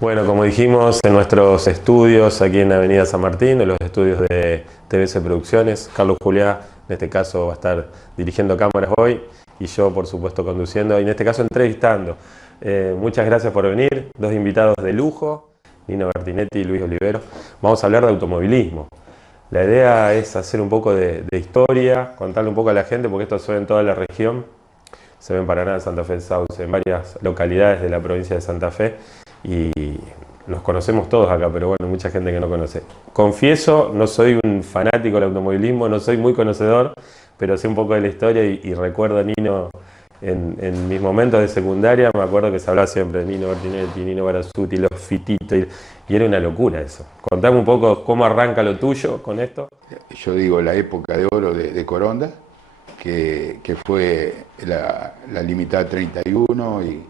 Bueno, como dijimos en nuestros estudios aquí en Avenida San Martín, en los estudios de TBC Producciones, Carlos Juliá en este caso va a estar dirigiendo cámaras hoy y yo por supuesto conduciendo y en este caso entrevistando. Muchas gracias por venir, dos invitados de lujo, Nino Bertinetti y Luis Olivero. Vamos a hablar de automovilismo. La idea es hacer un poco de historia, contarle un poco a la gente porque esto se ve en toda la región. Se ve en Paraná, en Santa Fe, en Sauce, en varias localidades de la provincia de Santa Fe y los conocemos todos acá, pero bueno, mucha gente que no conoce. Confieso, no soy un fanático del automovilismo, no soy muy conocedor, pero sé un poco de la historia y recuerdo a Nino en mis momentos de secundaria, me acuerdo que se hablaba siempre de Nino Bertinetti, Nino Barasuti, los Fititos, y era una locura eso. Contame un poco cómo arranca lo tuyo con esto. Yo digo la época de oro de Coronda, que fue la limitada 31 y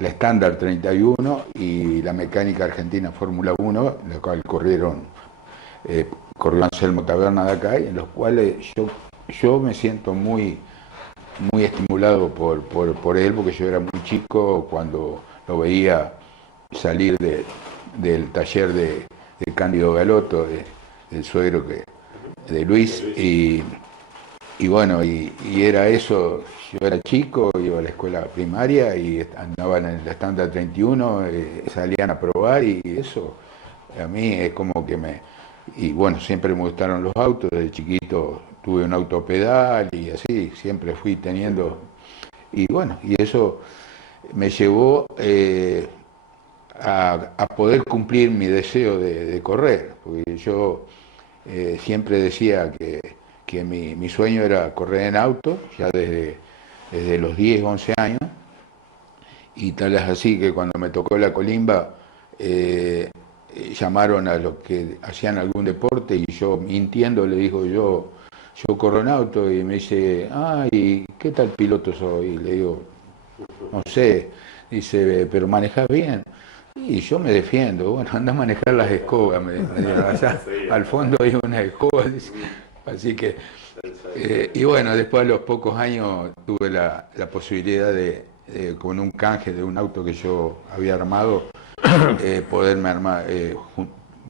la estándar 31 y la mecánica argentina Fórmula 1, la cual corrió Anselmo Taberna de acá, y en los cuales yo me siento muy estimulado por él, porque yo era muy chico cuando lo veía salir del taller de Cándido Galotto, del suegro de Luis, y bueno, y era eso. Yo era chico, iba a la escuela primaria y andaban en la estándar 31, salían a probar y eso a mí es como que y bueno, siempre me gustaron los autos. Desde chiquito tuve un autopedal y así, siempre fui teniendo, y bueno, y eso me llevó a poder cumplir mi deseo de correr, porque yo siempre decía que mi sueño era correr en auto, ya desde los 10, 11 años, y tal es así que cuando me tocó la colimba, llamaron a los que hacían algún deporte y yo, mintiendo, le digo yo corro en auto, y me dice, ¿y qué tal piloto soy? Y le digo, no sé. Dice, ¿pero manejás bien? Y yo me defiendo. Bueno, anda a manejar las escobas, me dijeron. Allá al fondo hay una escoba, así que, y bueno, después a los pocos años tuve la posibilidad con un canje de un auto que yo había armado, poderme armar,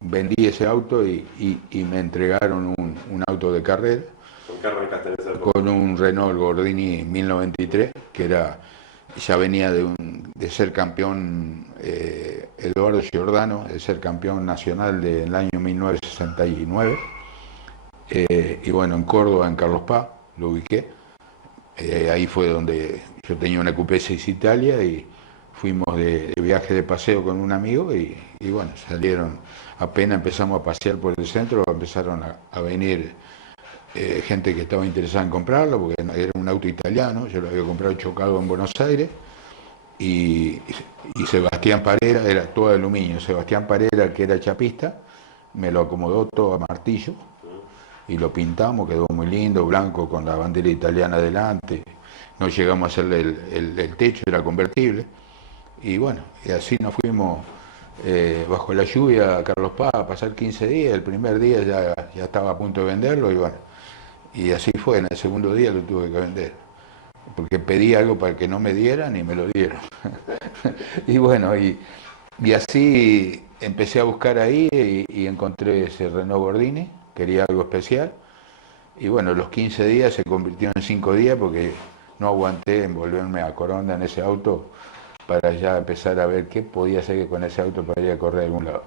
vendí ese auto y me entregaron un auto de carrera. ¿Con qué arrancaste en esa época? Con un Renault Gordini 1093, que ya venía de ser campeón, Eduardo Giordano, de ser campeón nacional del año 1969. Y bueno, en Córdoba, en Carlos Paz, lo ubiqué. Ahí fue donde yo tenía una Coupé 6 Italia y fuimos de viaje de paseo con un amigo y bueno, salieron, apenas empezamos a pasear por el centro, empezaron a venir gente que estaba interesada en comprarlo, porque era un auto italiano. Yo lo había comprado chocado en Buenos Aires, y Sebastián Parera, era todo de aluminio. Sebastián Parera, que era chapista, me lo acomodó todo a martillo y lo pintamos, quedó muy lindo, blanco con la bandera italiana adelante. No llegamos a hacerle el techo, era convertible, y bueno, y así nos fuimos bajo la lluvia a Carlos Paz a pasar 15 días. El primer día ya estaba a punto de venderlo, y bueno, y así fue. En el segundo día lo tuve que vender, porque pedí algo para que no me dieran y me lo dieron. Y bueno, y así empecé a buscar ahí y encontré ese Renault Gordini. Quería algo especial, y bueno, los 15 días se convirtieron en 5 días, porque no aguanté en volverme a Coronda en ese auto para ya empezar a ver qué podía hacer con ese auto para ir a correr a algún lado.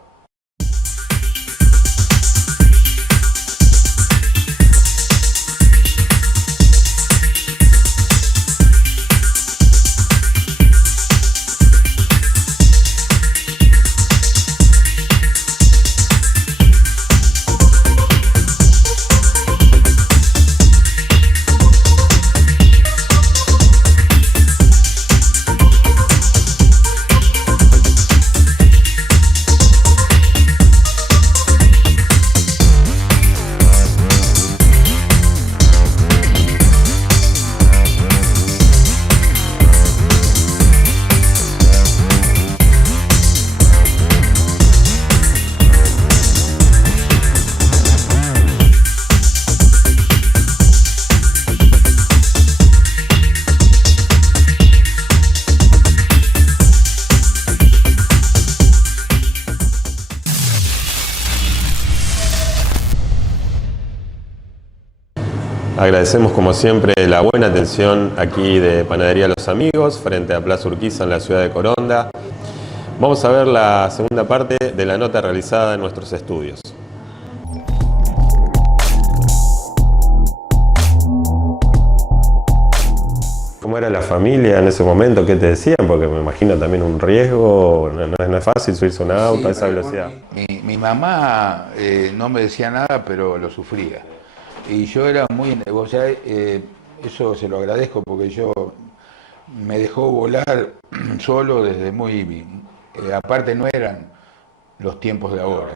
Agradecemos como siempre la buena atención aquí de Panadería Los Amigos, frente a Plaza Urquiza en la ciudad de Coronda. Vamos a ver la segunda parte de la nota realizada en nuestros estudios. ¿Cómo era la familia en ese momento? ¿Qué te decían? Porque me imagino también un riesgo, no es fácil subirse a un auto a esa velocidad. Mi mamá no me decía nada, pero lo sufría. Y yo era muy... O sea, eso se lo agradezco porque yo me dejó volar solo desde muy... aparte no eran los tiempos de ahora.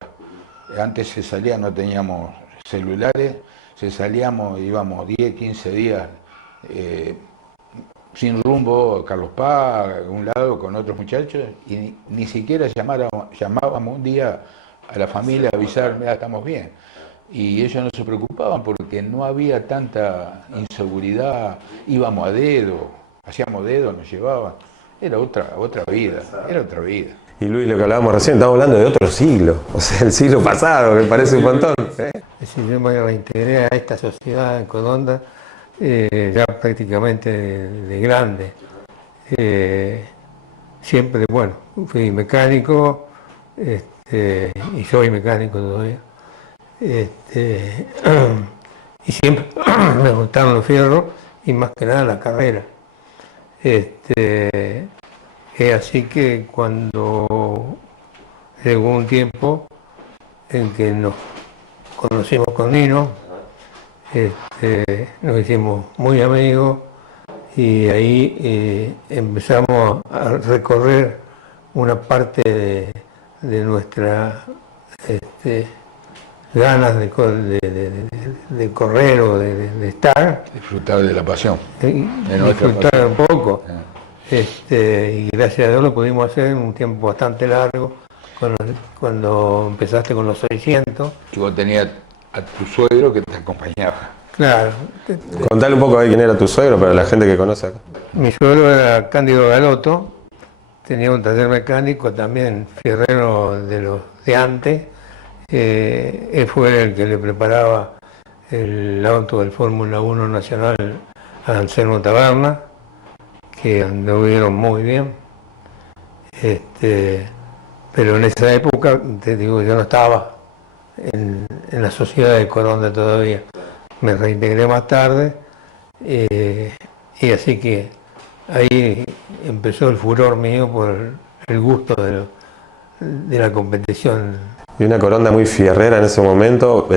Antes se salía, no teníamos celulares, íbamos 10, 15 días sin rumbo, Carlos Paz, a un lado con otros muchachos, y ni siquiera llamábamos un día a la familia a avisar, mira, estamos bien. Y ellos no se preocupaban porque no había tanta inseguridad, íbamos a dedo, hacíamos dedo, nos llevaban. Era otra vida, era otra vida. Y Luis, lo que hablábamos recién, estamos hablando de otro siglo, o sea, el siglo pasado, que parece un montón. Es decir, yo me reintegré a esta sociedad en Coronda ya prácticamente de grande. Siempre, bueno, fui mecánico y soy mecánico todavía. Y siempre me gustaron los fierros y más que nada la carrera. Así que cuando llegó un tiempo en que nos conocimos con Nino, nos hicimos muy amigos y ahí empezamos a recorrer una parte de nuestra ganas de correr o de estar. Disfrutar de la pasión. Disfrutar un poco. Y gracias a Dios lo pudimos hacer en un tiempo bastante largo, cuando empezaste con los 600. Y vos tenías a tu suegro que te acompañaba. Claro. Contale un poco de quién era tu suegro para la gente que conoce acá. Mi suegro era Cándido Galoto, tenía un taller mecánico también, fierrero de los de antes. Él fue el que le preparaba el auto del Fórmula 1 Nacional a Anselmo Taberna, que anduvieron muy bien. Pero en esa época, te digo, yo no estaba en la sociedad de Coronda todavía. Me reintegré más tarde y así que ahí empezó el furor mío por el gusto de la competición. Y una Coronda muy fierrera en ese momento.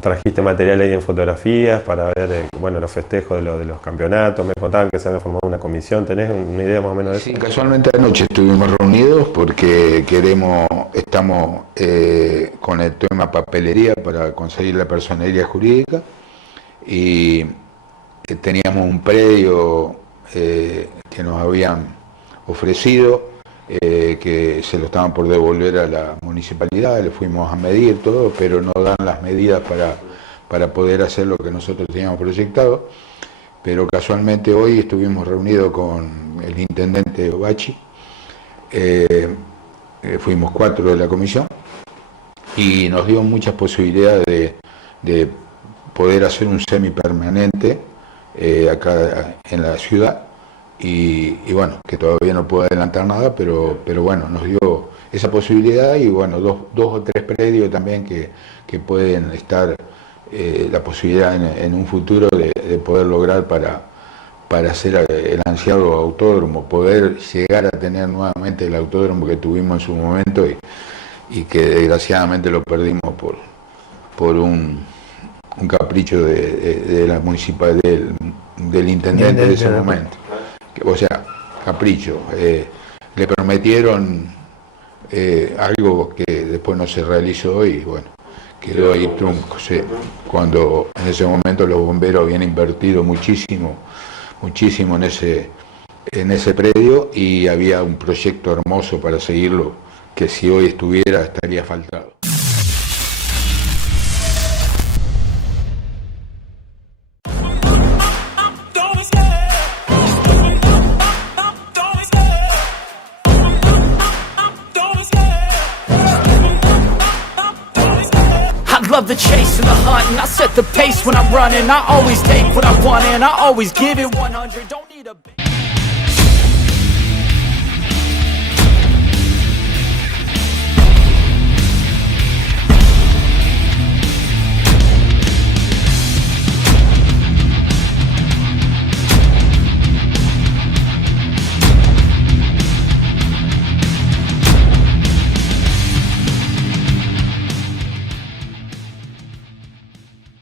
Trajiste material ahí en fotografías para ver bueno, los festejos de los campeonatos. Me contaban que se había formado una comisión. ¿Tenés una idea más o menos de eso? Sí, casualmente anoche estuvimos reunidos porque estamos con el tema papelería para conseguir la personería jurídica y teníamos un predio que nos habían ofrecido, que se lo estaban por devolver a la municipalidad, le fuimos a medir todo, pero no dan las medidas para poder hacer lo que nosotros teníamos proyectado. Pero casualmente hoy estuvimos reunidos con el intendente Obachi, fuimos 4 de la comisión, y nos dio muchas posibilidades de poder hacer un semipermanente acá en la ciudad. Y bueno, que todavía no puedo adelantar nada, pero bueno, nos dio esa posibilidad y bueno, dos o tres predios también que pueden estar la posibilidad en un futuro de poder lograr para hacer el ansiado autódromo, poder llegar a tener nuevamente el autódromo que tuvimos en su momento y que desgraciadamente lo perdimos por un capricho de la municipal del intendente de ese momento. O sea, capricho. Le prometieron algo que después no se realizó y bueno, quedó ahí trunco. Sí. Cuando en ese momento los bomberos habían invertido muchísimo en ese predio y había un proyecto hermoso para seguirlo que si hoy estuviera estaría faltado. love the chase and the hunt, and I set the pace when I'm running. I always take what I want and I always give it 100. Don't need a